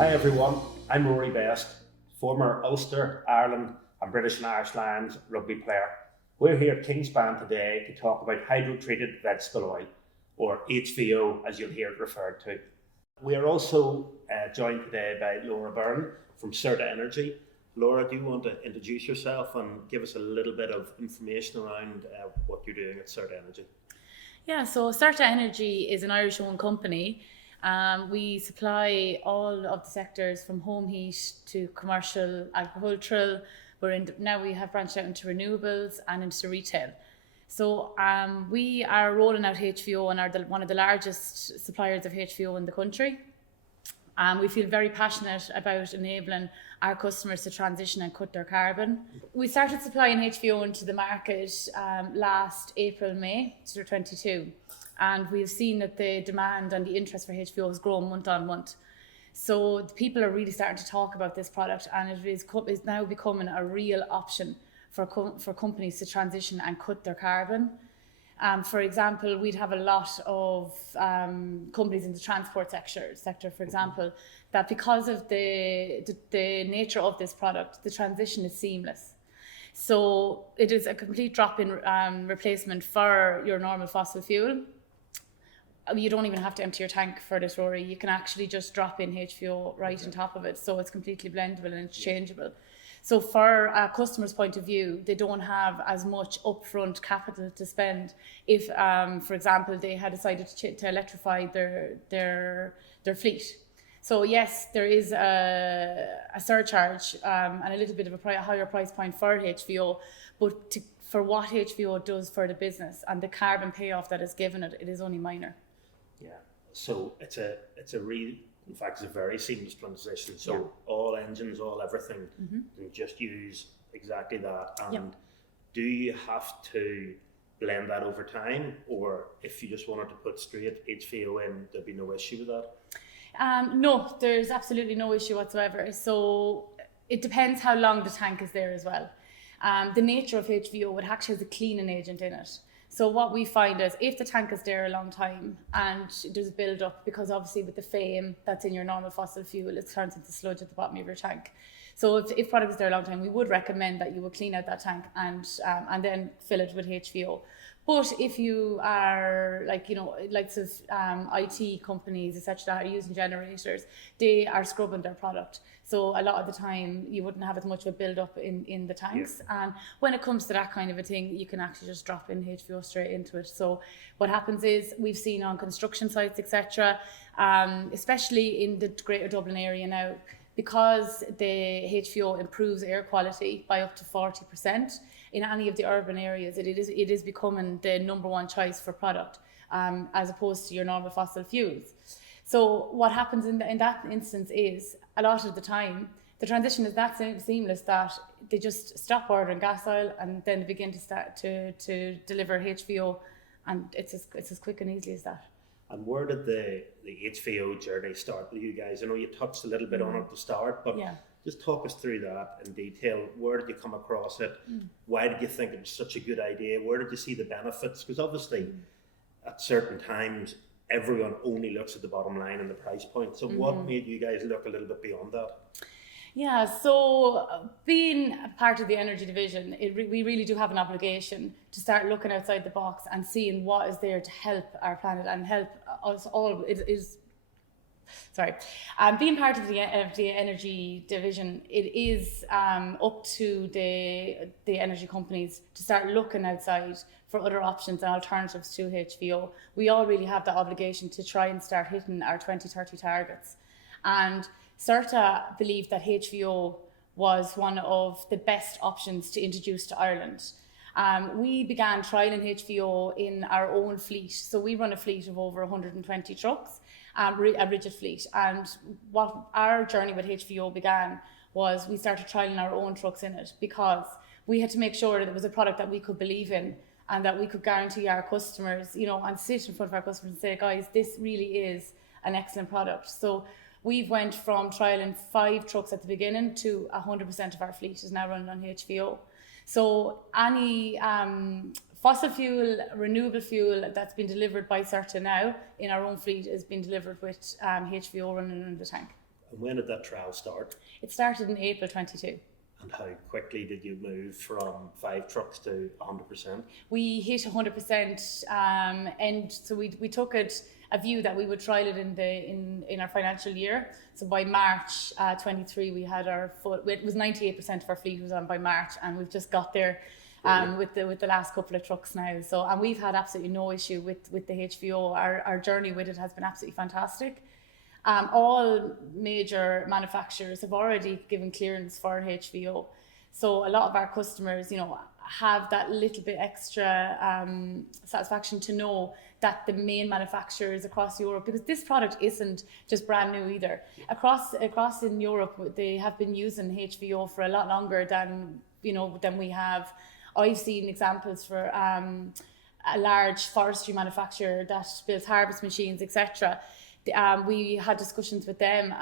Hi everyone, I'm Rory Best, former Ulster, Ireland and British and Irish Lions rugby player. We're here at Kingspan today to talk about hydro-treated vegetable oil, or HVO as you'll hear it referred to. We are also joined today by Laura Byrne from Certa Energy. Laura, do you want to introduce yourself and give us a little bit of information around what you're doing at Certa Energy? Yeah, so Certa Energy is an Irish-owned company. We supply all of the sectors from home heat to commercial, agricultural. Now we have branched out into renewables and into retail. So we are rolling out HVO and are one of the largest suppliers of HVO in the country. We feel very passionate about enabling our customers to transition and cut their carbon. We started supplying HVO into the market last April, May 2022, and we've seen that the demand and the interest for HVO has grown month on month. So the people are really starting to talk about this product, and it is now becoming a real option for companies to transition and cut their carbon. For example, we'd have a lot of companies in the transport sector, for example, that because of the nature of this product, the transition is seamless. So it is a complete drop-in replacement for your normal fossil fuel. You don't even have to empty your tank for this, Rory. You can actually just drop in HVO right on top of it. So it's completely blendable and interchangeable. So for a customer's point of view, they don't have as much upfront capital to spend if, for example, they had decided to electrify their fleet. So yes, there is a surcharge and a little bit of a higher price point for HVO, but for what HVO does for the business and the carbon payoff that is given it, it is only minor. Yeah, so it's a very seamless transition. So all engines, all everything, can just use exactly that. And do you have to blend that over time, or if you just wanted to put straight HVO in, there'd be no issue with that? No, there's absolutely no issue whatsoever. So it depends how long the tank is there as well. The nature of HVO, it actually has a cleaning agent in it. So what we find is if the tank is there a long time and there's a build up, because obviously with the flame that's in your normal fossil fuel, it turns into sludge at the bottom of your tank. So if product is there a long time, we would recommend that you would clean out that tank and then fill it with HVO. But if you are likes of IT companies, etc., that are using generators, they are scrubbing their product. So a lot of the time you wouldn't have as much of a build up in the tanks. Yeah. And when it comes to that kind of a thing, you can actually just drop in HVO straight into it. So what happens is we've seen on construction sites, etc., especially in the Greater Dublin area now, because the HVO improves air quality by up to 40%. In any of the urban areas, it is becoming the number one choice for product, as opposed to your normal fossil fuels. So what happens in that instance is, a lot of the time, the transition is that seamless that they just stop ordering gas oil and then begin to start to deliver HVO, and it's as quick and easy as that. And where did the HVO journey start with you guys? I know you touched a little bit on it at the start, but just talk us through that in detail. Where did you come across it? Why did you think it was such a good idea? Where did you see the benefits? Because obviously at certain times, everyone only looks at the bottom line and the price point. So what made you guys look a little bit beyond that? Yeah, so being a part of the energy division, we really do have an obligation to start looking outside the box and seeing what is there to help our planet and help us all. Being part of the energy division, it is up to the energy companies to start looking outside for other options and alternatives to HVO. We all really have the obligation to try and start hitting our 2030 targets. And Certa believed that HVO was one of the best options to introduce to Ireland. We began trialling HVO in our own fleet. So we run a fleet of over 120 trucks, a rigid fleet. And what our journey with HVO began was we started trialling our own trucks in it, because we had to make sure that it was a product that we could believe in and that we could guarantee our customers, and sit in front of our customers and say, guys, this really is an excellent product. So we've went from trialling 5 trucks at the beginning to 100% of our fleet is now running on HVO. So any fossil fuel, renewable fuel that's been delivered by Certa now in our own fleet has been delivered with HVO running in the tank. And when did that trial start? It started in April 22. And how quickly did you move from 5 trucks to 100%? We hit 100%, and so we took it a view that we would trial it in our financial year. So by March 23, we had our full. It was 98% of our fleet was on by March, and we've just got there with the last couple of trucks now. So, and we've had absolutely no issue with the HVO. Our journey with it has been absolutely fantastic. All major manufacturers have already given clearance for HVO. So a lot of our customers, have that little bit extra satisfaction to know that the main manufacturers across Europe, because this product isn't just brand new either. Across in Europe, they have been using HVO for a lot longer than we have. I've seen examples for a large forestry manufacturer that builds harvest machines, etc. We had discussions with them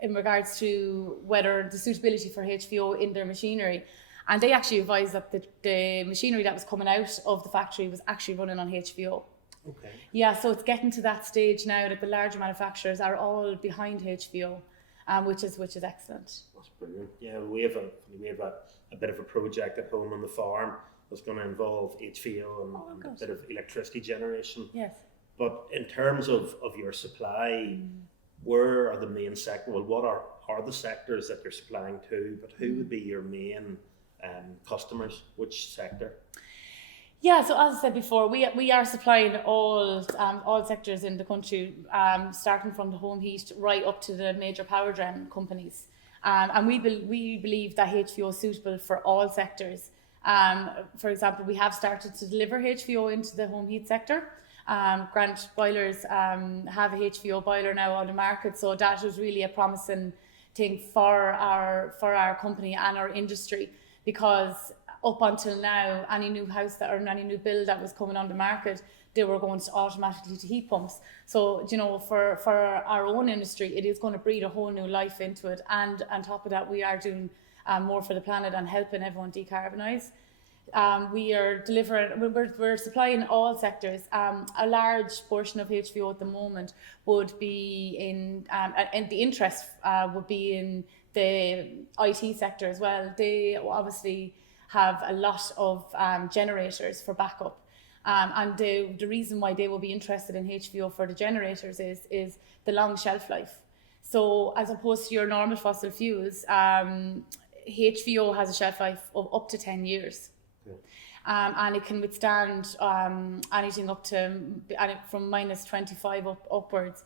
in regards to whether the suitability for HVO in their machinery, and they actually advised that the machinery that was coming out of the factory was actually running on HVO. Okay. Yeah, so it's getting to that stage now that the larger manufacturers are all behind HVO, which is excellent. That's brilliant. Yeah, we have a bit of a project at home on the farm that's going to involve HVO and a bit of electricity generation. Yes. But in terms of your supply, where are the main sectors? Well, what are the sectors that you're supplying to? But who would be your main customers? Which sector? Yeah, so as I said before, we are supplying all sectors in the country, starting from the home heat right up to the major power gen companies. And we believe that HVO is suitable for all sectors. For example, we have started to deliver HVO into the home heat sector. Grant Boilers have a HVO boiler now on the market, so that was really a promising thing for our company and our industry, because up until now, any new house or any new build that was coming on the market, they were going to automatically to heat pumps. So, for our own industry, it is going to breathe a whole new life into it. And on top of that, we are doing more for the planet and helping everyone decarbonise. We are delivering, we're supplying all sectors. A large portion of HVO at the moment would be and the interest would be in the IT sector as well. They obviously have a lot of generators for backup. And the reason why they will be interested in HVO for the generators is the long shelf life. So as opposed to your normal fossil fuels, HVO has a shelf life of up to 10 years. And it can withstand anything up to from -25 upwards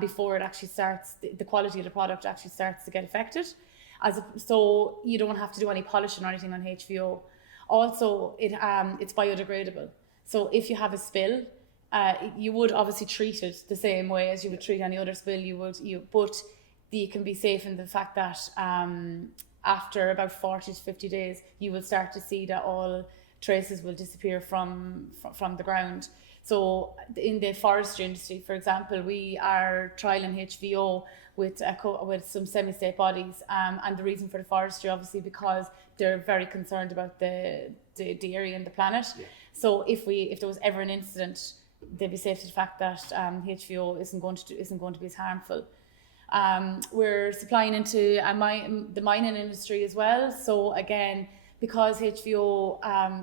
before it actually starts, the quality of the product actually starts to get affected. So you don't have to do any polishing or anything on HVO. Also, it's biodegradable. So if you have a spill, you would obviously treat it the same way as you would treat any other spill. But you can be safe in the fact that after about 40 to 50 days, you will start to see that all traces will disappear from the ground. So in the forestry industry, for example, we are trialling HVO with some semi-state bodies, and the reason for the forestry, obviously, because they're very concerned about the area and the planet. Yeah. So if there was ever an incident, they'd be safe to the fact that HVO isn't going to be as harmful. We're supplying into the mining industry as well. So again, because HVO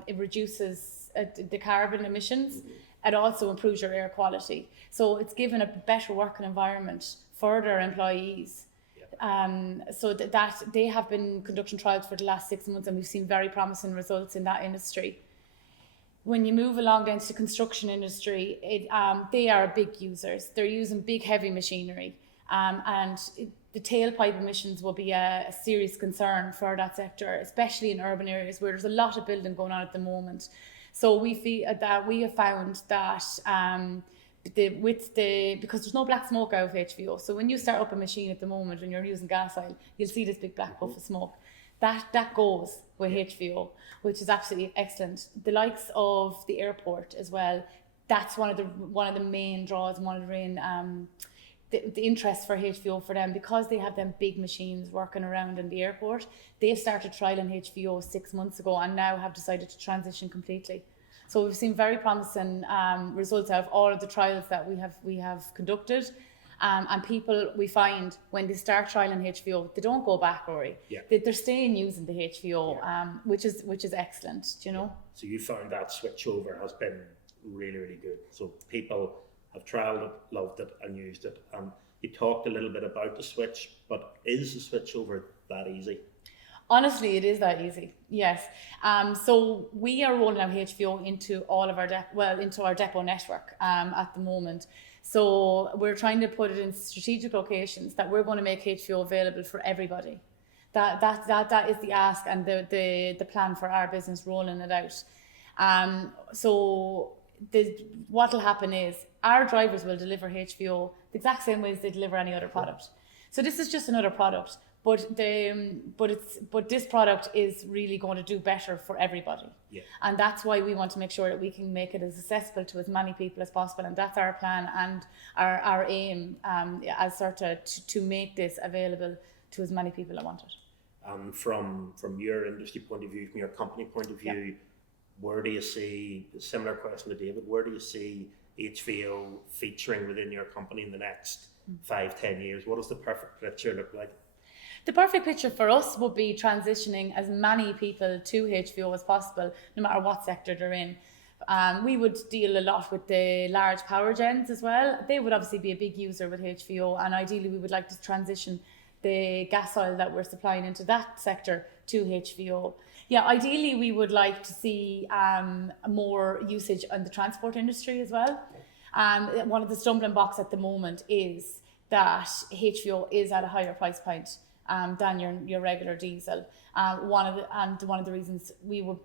it reduces the carbon emissions, it also improves your air quality. So it's given a better working environment for their employees. So that they have been conducting trials for the last 6 months, and we've seen very promising results in that industry. When you move along then to the construction industry, they are big users. They're using big heavy machinery, and the tailpipe emissions will be a serious concern for that sector, especially in urban areas where there's a lot of building going on at the moment. So we feel that we have found that because there's no black smoke out of HVO. So when you start up a machine at the moment and you're using gas oil, you'll see this big black puff of smoke. That goes with HVO, which is absolutely excellent. The likes of the airport as well, that's one of the main draws, one of the main the interest for HVO for them, because they have them big machines working around in the airport. They've started trialing HVO 6 months ago and now have decided to transition completely. So we've seen very promising results out of all of the trials that we have conducted, And people, we find when they start trialing HVO, they don't go back, Rory. Yeah. They're staying using the HVO, which is excellent, you know. So you found that switchover has been really, really good. So people have trialled it, loved it, and used it. And you talked a little bit about the switch, but is the switchover that easy? Honestly, it is that easy. Yes. So we are rolling out HVO into all of our into our depot network at the moment. So we're trying to put it in strategic locations that we're going to make HVO available for everybody. That is the ask and the plan for our business rolling it out. So what will happen is our drivers will deliver HVO the exact same way as they deliver any other product. So this is just another product, but this product is really going to do better for everybody. Yeah. And that's why we want to make sure that we can make it as accessible to as many people as possible. And that's our plan and our aim as Certa to make this available to as many people that want it. And from your industry point of view, from your company point of view, where do you see, similar question to David, where do you see HVO featuring within your company in the next 5-10 years? What does the perfect picture look like? The perfect picture for us would be transitioning as many people to HVO as possible, no matter what sector they're in. We would deal a lot with the large power gens as well. They would obviously be a big user with HVO, and ideally we would like to transition the gas oil that we're supplying into that sector to HVO. Yeah, ideally we would like to see more usage in the transport industry as well. One of the stumbling blocks at the moment is that HVO is at a higher price point than your regular diesel. One of the reasons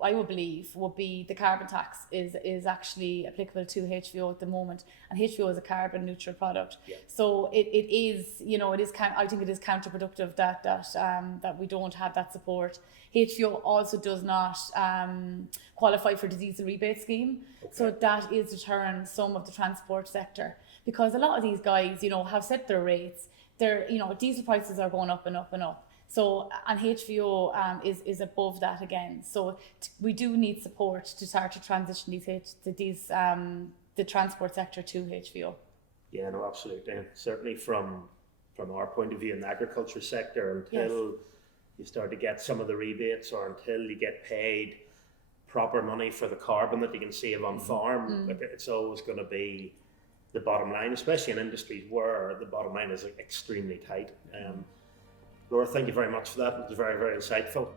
I would believe would be the carbon tax is actually applicable to HVO at the moment, and HVO is a carbon neutral product. Yeah. So it is, I think it is counterproductive that we don't have that support. HVO also does not qualify for the diesel rebate scheme, so that is deterring some of the transport sector, because a lot of these guys, have set their rates. Diesel prices are going up and up and up. So, and HVO is above that again. So we do need support to start to transition the transport sector to HVO. Yeah, no, absolutely. And certainly from our point of view in the agriculture sector, until you start to get some of the rebates, or until you get paid proper money for the carbon that you can save on farm, it's always going to be the bottom line, especially in industries where the bottom line is extremely tight. Laura, thank you very much for that. It was very, very insightful.